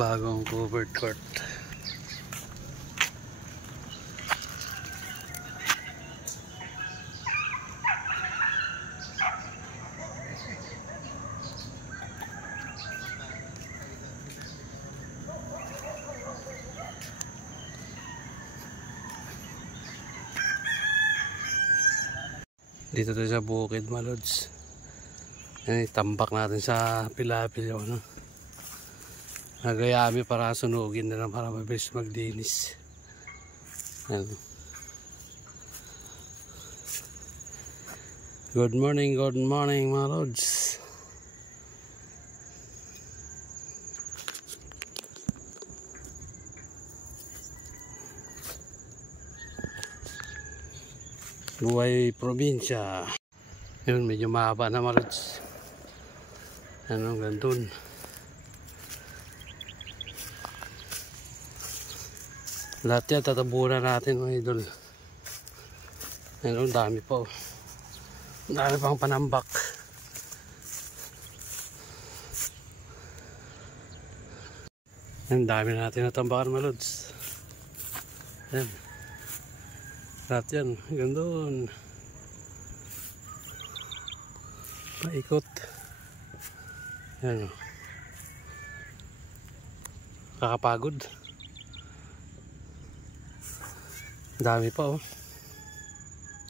Bagong covered court. Dito tayo sa bukid, mga lods. Tambak natin sa pilapil yun, no? Nagayami para sunugin na lang para mabilis magdinis. Good morning mga lods. Buhay probinsya. Yun, medyo mahaba na, mga lods. Ano, gandun. Lahat yan tatabunan natin, mga idol. Ano, dami pa, oh. Dami pang panambak. Ang dami natin natambakan, mga lods. Yan. Lahat yan, gandun. Paikot. Yan, oh. Kakapagod. Dami pa, oh.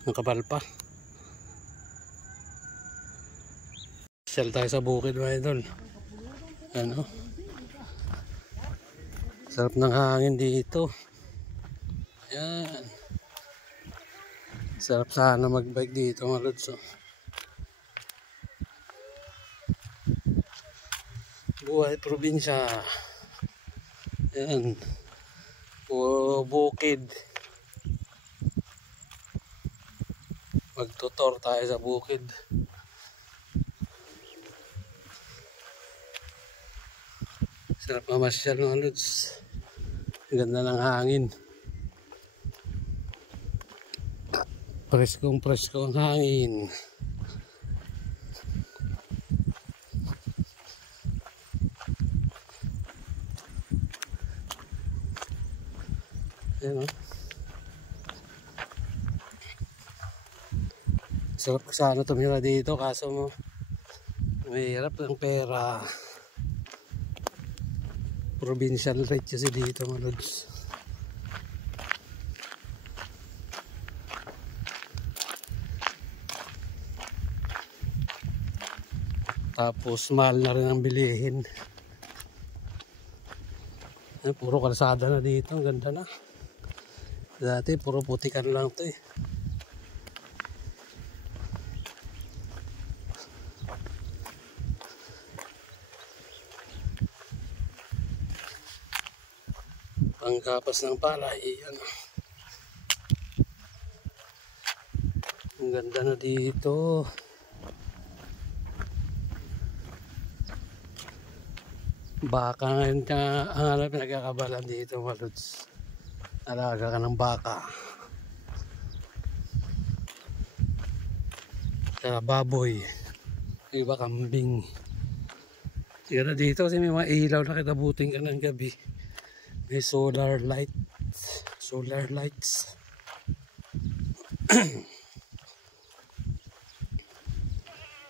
Ang kapal pa. Sel tayo sa bukid, mga idol. Ano? Sarap ng hangin dito. Ayan. Sarap sana magbike dito, mga lods, oh. Buhay probinsya. Ayan. Puro bukid. Magtutor tayo sa bukid. Sarap mamasyal, mga lods. Ganda ng hangin. Preskong ang hangin. Ayan, oh. Sarap sana tumira dito, kaso may hirap ng pera. Provincial rate kasi dito, mga lods. Tapos mahal na rin ang bilihin. Puro kalsada na dito, ang ganda na. Dati puro putikan lang to, eh. Pangkapas ng palay, yan. Ang ganda na dito. Baka ngayon ka ang pinagkakabalan dito, mga lods. Alaga ka ng baka. Saka baboy. Iba kambing. Yan na dito kasi may mga ilaw na kitabuting ka ng gabi. May solar lights.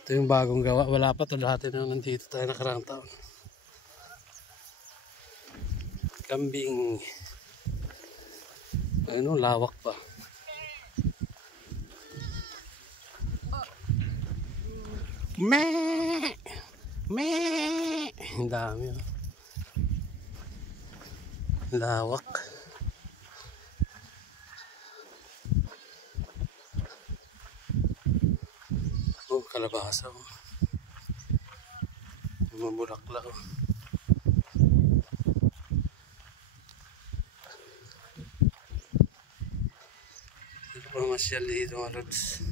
Ito yung bagong gawa. Wala pa ito dati na nandito tayo nakarang taon. Kambing. Ano, lawak pa. Meh! Ang dami, oh. Lawak. Oh, kalabasa, oh. Mabulaklak, oh. Ito pa masyal dito, mga lods.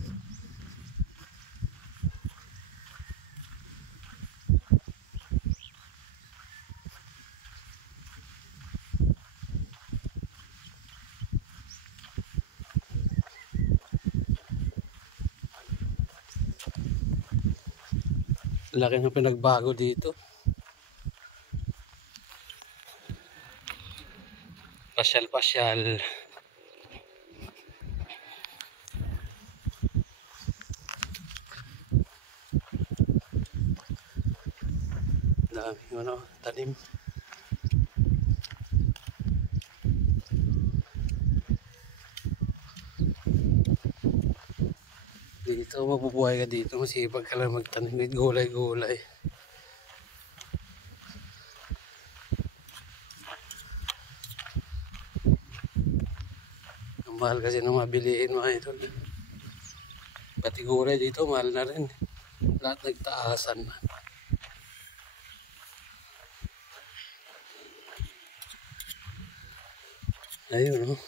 Laki ng pinagbago dito. Pasyal-pasyal. Dami ano, tanim. Dito mabubuhay ka dito, masipag ka lang magtanim ng gulay-gulay. Ang mahal kasi nung mabiliin mga idol. Pati gulay dito mahal na rin. Lahat nagtaasan na. Ayun, oh.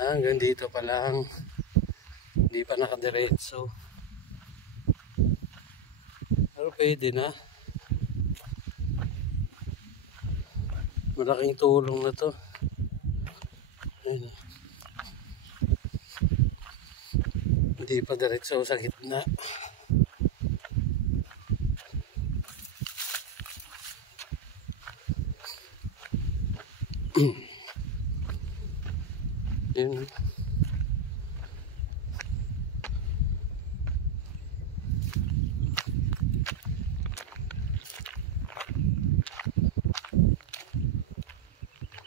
Hanggang dito pa lang. Hindi pa nakadiretso. Pero pwede na. Malaking tulong na to. Ayun, oh. Hindi pa diretso sa gitna. Yun.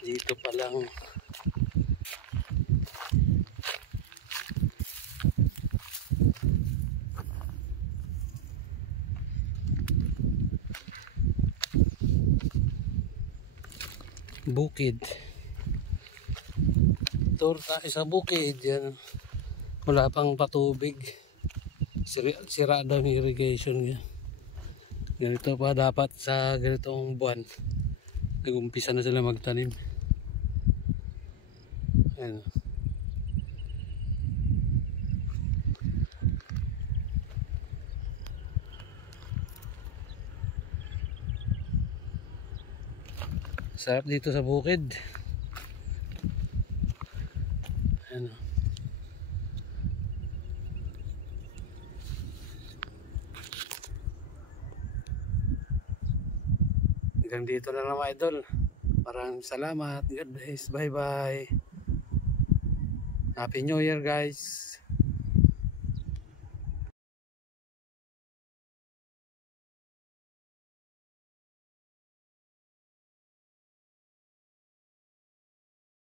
Dito pa lang. Bukid. Tour tayo sa bukid. Yan. Wala pang patubig. Sira daw yung irrigation niya. Ganito pa dapat sa ganitong buwan. Nag-umpisa na sila magtanim. Ayan. Sarap dito sa bukid. Ayan. Hanggang dito na lang mga idol. Maraming salamat. God bless. Bye bye. Happy New Year guys.